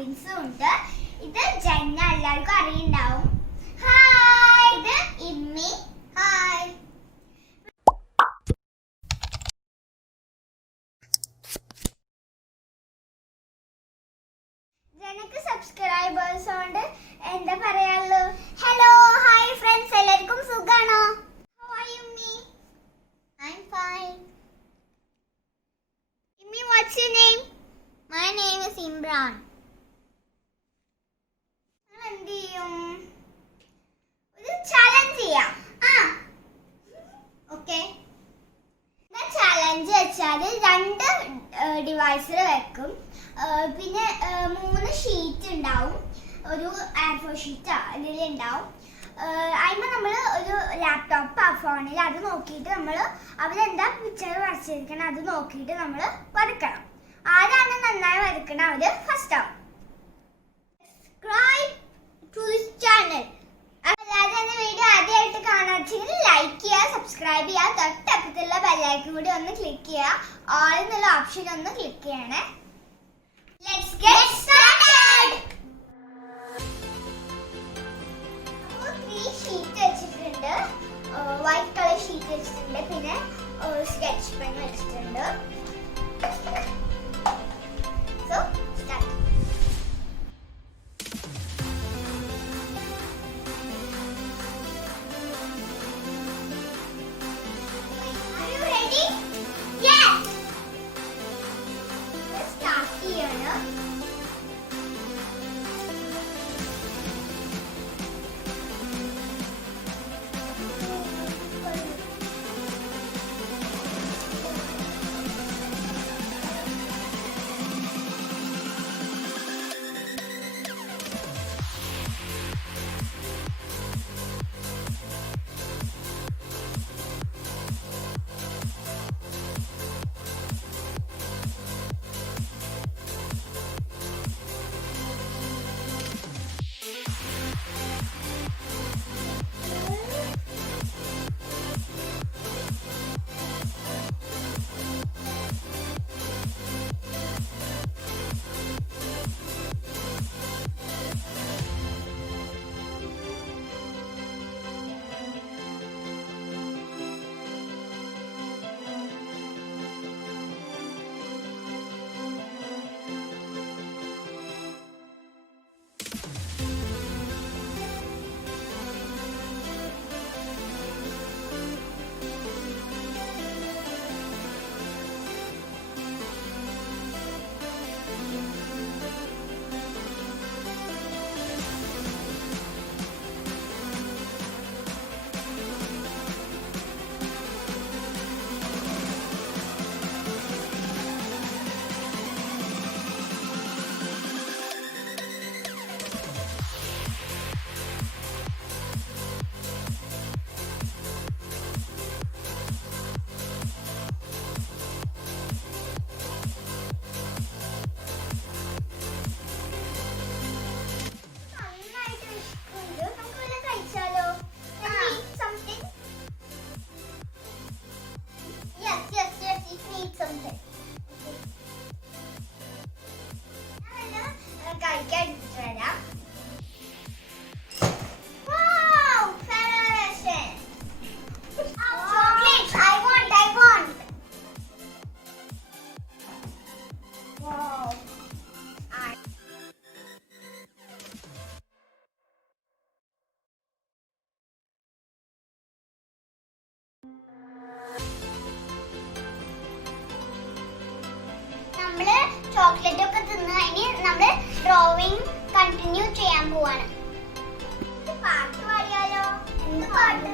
കസിൻസും ഉണ്ട്. ഇത് ജന്ന, എല്ലാവർക്കും അറിയുണ്ടാവും. ഹായ്, ഇത് ഇമ്മി. ഹായ്. ജനക്ക് സബ്സ്ക്രൈബേഴ്സ് കൊണ്ട് എന്താ പറയാനുള്ളൂ? ഹലോ, ഹായ് ഫ്രണ്ട്സ്, എല്ലാവർക്കും സുഖാണോ? How are you, Immi? I'm fine. Immi, what's your name? My name is Imran. എന്ത് ചെയ്യും? ഒരു ചാലഞ്ച് ചെയ്യാം. ഓക്കെ. ചാലഞ്ച് വെച്ചാൽ 2 ഡിവൈസിൽ വെക്കും. പിന്നെ 3 ഷീറ്റ് ഉണ്ടാവും. ഒരു A4 ഷീറ്റ് അതിലുണ്ടാവും. അതിന് നമ്മൾ ഒരു ലാപ്ടോപ്പ് ഫോണിൽ അത് നോക്കിയിട്ട് നമ്മൾ അവരെന്താ പിക്ചർ വരച്ചിരിക്കണം അത് നോക്കിയിട്ട് നമ്മൾ വരക്കണം. ആരാണ് നന്നായി വരക്കണം അവർ ഫസ്റ്റ് ആവും. Subscribe to this channel. അല്ലാതെ തന്നെ വീഡിയോ ആദ്യമായിട്ട് കാണാച്ചെങ്കിൽ ലൈക്ക് ചെയ്യുക, സബ്സ്ക്രൈബ് ചെയ്യുക, തൊട്ടപ്പുറത്തുള്ള ബെല്ലൈക്കൺ കൂടി ഒന്ന് ക്ലിക്ക് ചെയ്യുക. ഓൾ എന്നുള്ള ഓപ്ഷൻ ഒന്ന് ക്ലിക്ക് ചെയ്യണേ. Let's get started. 3 ഷീറ്റ് വെച്ചിട്ടുണ്ട്. വൈറ്റ് കളർ ഷീറ്റ് വെച്ചിട്ടുണ്ട്. പിന്നെ സ്കെച്ച് പെൻ വെച്ചിട്ടുണ്ട്. So start. നമ്മള് ചോക്ലേറ്റ് ഒക്കെ തിന്ന് കഴിഞ്ഞ് നമ്മള് ഡ്രോയിങ് കണ്ടിന്യൂ ചെയ്യാൻ പോവാണ്. പാട്ട് പാടിയാലോ? എന്ത് പാട്ട്?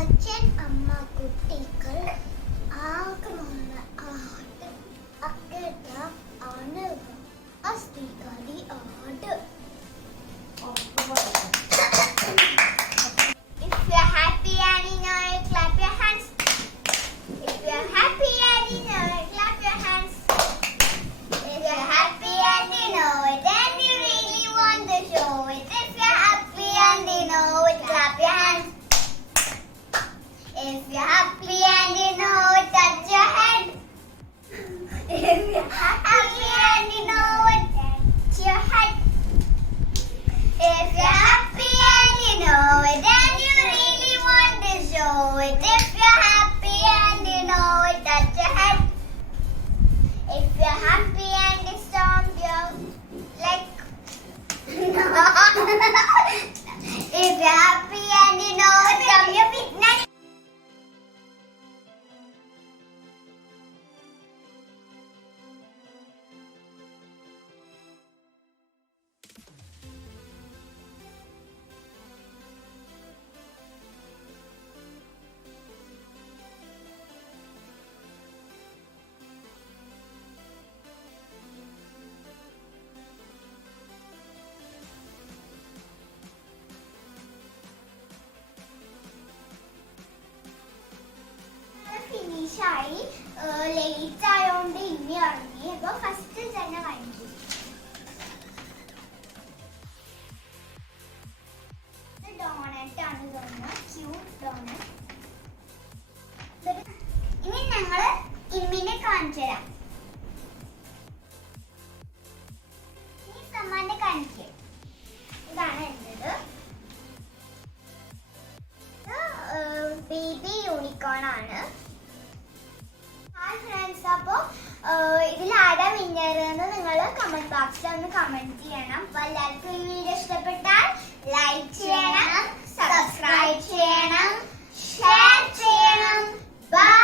അച്ഛൻ അമ്മ കുട്ടികൾ ആഗ്രഹമുള്ള ആട് അക്കര ആണ് അസ്ഥികാരി ആട്. If you're happy and you know it, clap your hands. If you're happy and you know it, clap your hands. If you're happy happy and you know it, that's your head. If you're happy and you know it, and you really want to show it. If you're happy and you know it, that's your head. If you're happy and you stomp your leg. If you're happy and you know it, stomp your feet. ഫിനിഷായി late ആയോണ്ട് ഇമ്മി ഇറങ്ങി. അപ്പൊ first Jenna കാണിച്ചു. Doughnut ആണ് തോന്നുന്നത്, cute doughnut. ഇനി ഞങ്ങള് ഇമ്മിനെ കാണിച്ചു തരാം. ഇനി സമ്മാനെ കാണിക്കും. ഇതാണ് എന്റേത്. ബേബി യൂണിക്കോൺ ആണ്. ഹായ് ഫ്രണ്ട്സ്, അപ്പോൾ ഇതിൽ ആരാ വിന്നർ എന്ന് നിങ്ങൾ കമന്റ് ബോക്സിൽ ഒന്ന് കമന്റ് ചെയ്യണം. അപ്പോൾ എല്ലാവർക്കും ഈ വീഡിയോ ഇഷ്ടപ്പെട്ടാൽ ലൈക്ക് ചെയ്യണം, സബ്സ്ക്രൈബ് ചെയ്യണം, ഷെയർ ചെയ്യണം. ബൈ.